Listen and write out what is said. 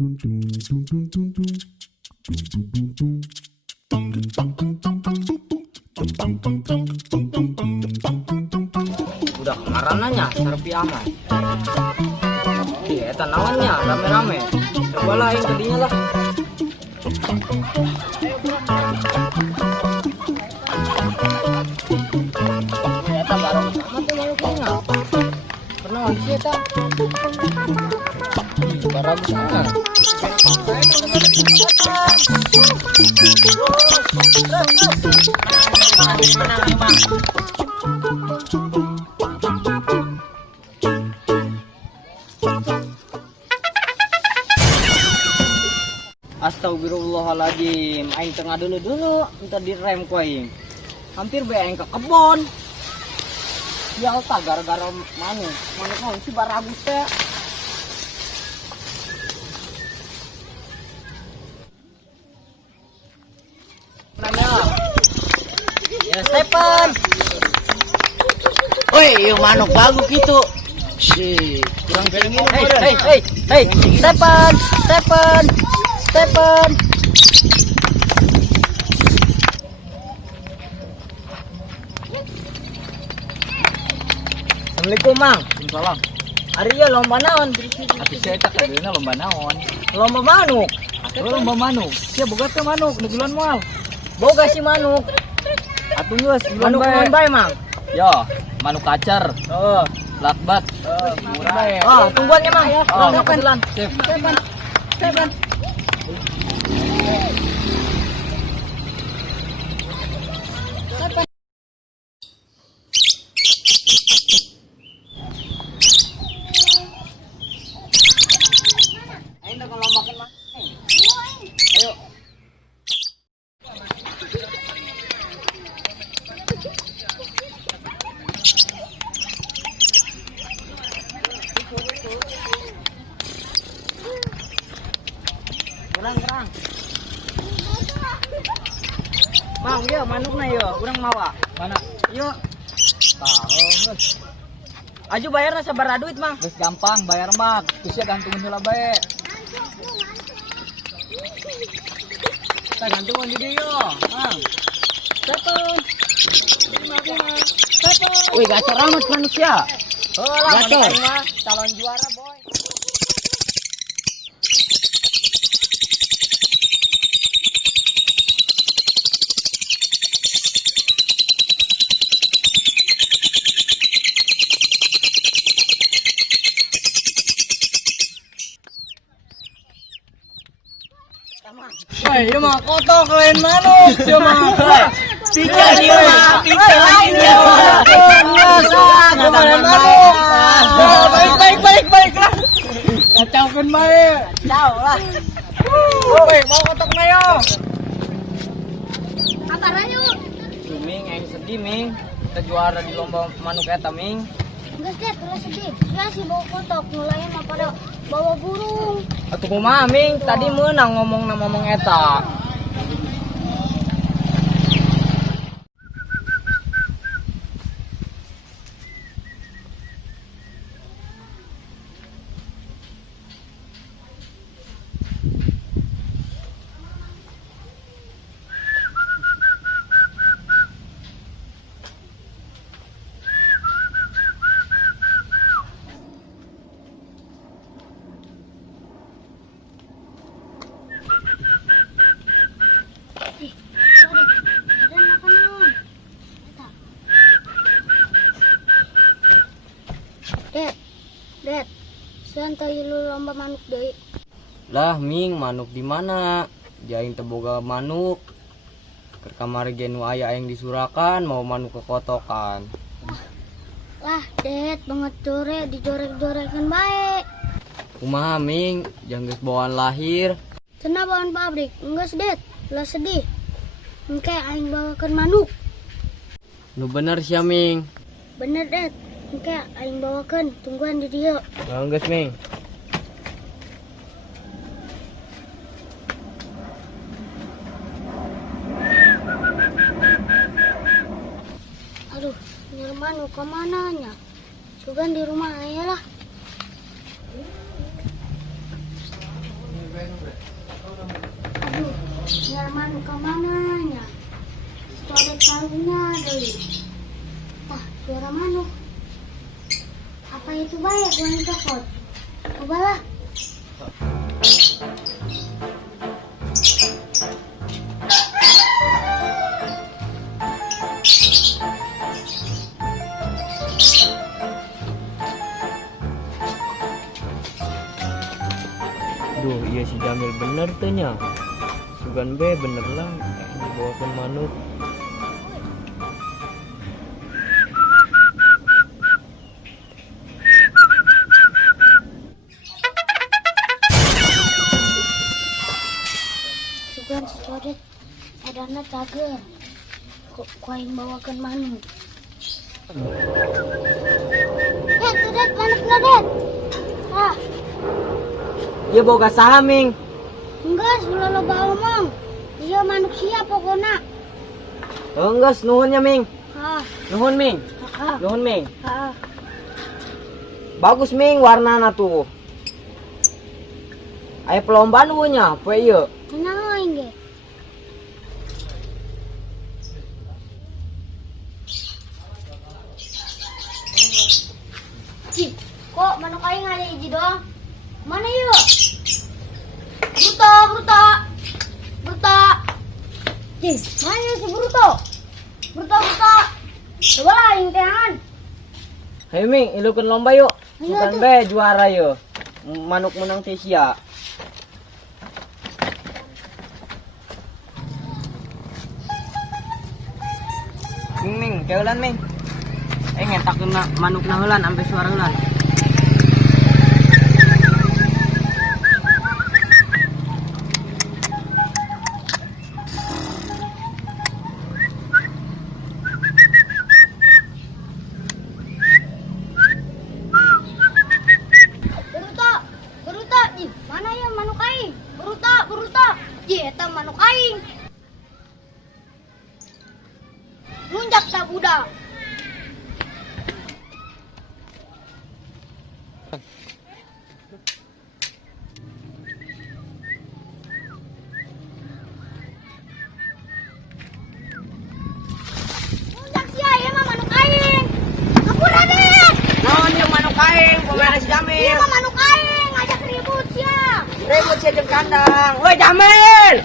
Udah kemarananya serpi aman. Iya, tanamannya rame-rame. Coba lah yang tadinya lah. Ternyata baru sama tuh maluknya. Pernah nggak sih eta? Baru sana. Astagfirullahaladzim, aing tengah dulu minta direm ku aing. Hampir be aing ke kebon. Ya tak gara-gara manuk sih baragus teh. Ya Stephen. Woi, ieu manuk bagus gitu. Si, kurang pengen. Hey, Stephen. Assalamualaikum, Mang. Waalaikumsalam. Ari ieu lomba naon? Tapi saya tak kadeuna lomba naon. Lomba manuk. Lomba manuk. Sia boga teh manuk nu bulan moal. Boga si manuk. Atuh geus Manuk naon bae, Mang? Yo, manuk kacer. Oh, Lakbat. murah bae. Oh, tungguan ya, Mang. Oh, kebetulan. Sip. Stephen. Ayo. Kurang. Mang, yuk manukna yuk, urang mawa. Mana? Yuk, Tahu geus. aju bayarna sabaraha duit, Mang? Geus gampang bayar mah. Terus ya gantungin heula bae. Kita gantungan di dia yuk, Mang. Stephen. Stephen. Wih, gacor amat manusia. Oh lah, Gacor. mah calon juara, boy. Woi, ieu mah kotok lain manuk, ieu mah. Pika dia mah, pika dia mah. Baik lah. Kacaukeun bae. Jauh lah. Woi, mau kotok na yo. Antara yuk. Ming, yang sedih, Ming. Kita juara di lomba manuk eta, Ming. Enggak sih, terus sedih. Saya sih bawa kotok, mulanya mah pada bawa burung. Atuh kumaha, Ming? Tadi menang ngomong eta. Dad, santai lu lomba manuk deui. Lah, Ming, manuk di mana? Jaing teboga manuk. Ke kamar genu aya yang disurakan mau manuk kekotokan. Lah, Dad, banget jore dijorek-jorekan bae. Kumaha, Ming? Janggeus bawaan lahir. Cenah bawaan pabrik, enggak Dad, lah sedih. Engke aing bawakeun manuk. Nu bener sia, Ming. Bener, Dad. Engke aing bawakeun, tungguan di dieu. Geus, Ming. Aduh, nyar manuk ke mananya? Sugan di rumah aya lah. Biar manuk kemananya? Coret kalungnya deh. Tah, suara manuk. Apa itu baik yang cokot? Cobalah. Duh, iya si Jamil bener tuh nya. Sugan be bener lah, dibawakan manuk. Sugan si coret. Adana cager. Kok yang bawakan manuk? Det, manuk Det. Ah, Iya boga sahaming. enggak, sudah lo bawa omong. Iya manuk siap pokoknya. Enggak, nuhunnya Ming. Ah, Nuhun Ming. ah, Nuhun Ming. ah. Bagus Ming warnana tuh. Ayo perlombaan nya, apa iya? Tenang aing ge. Cih, kok manuk aing ada hiji doang? Mana yuk? Bruto, Bruto. Bruto. Cih, mana si Bruto? Bruto. Coba lah aing teangan. Ayo Ming, ilukan lomba yuk. Ayo, Bukan tuh. be juara yuk. Manuk menang Tesia. Ming, kayak ulan Ming. Ngetak kena manuk na ulan sampai suara ulan. Beruta, Ji, mana ya manuk aing? Beruta, Ji, eta manuk aing. Lunjak tak budak. Lunjak sia, ya mah manuk aing. Ngapura deh. Naon yung manuk aing, pemain si Iya Jamil. mah manuk aing, ngajak ribut sia. Ribut siya di kandang. Woi Jamil!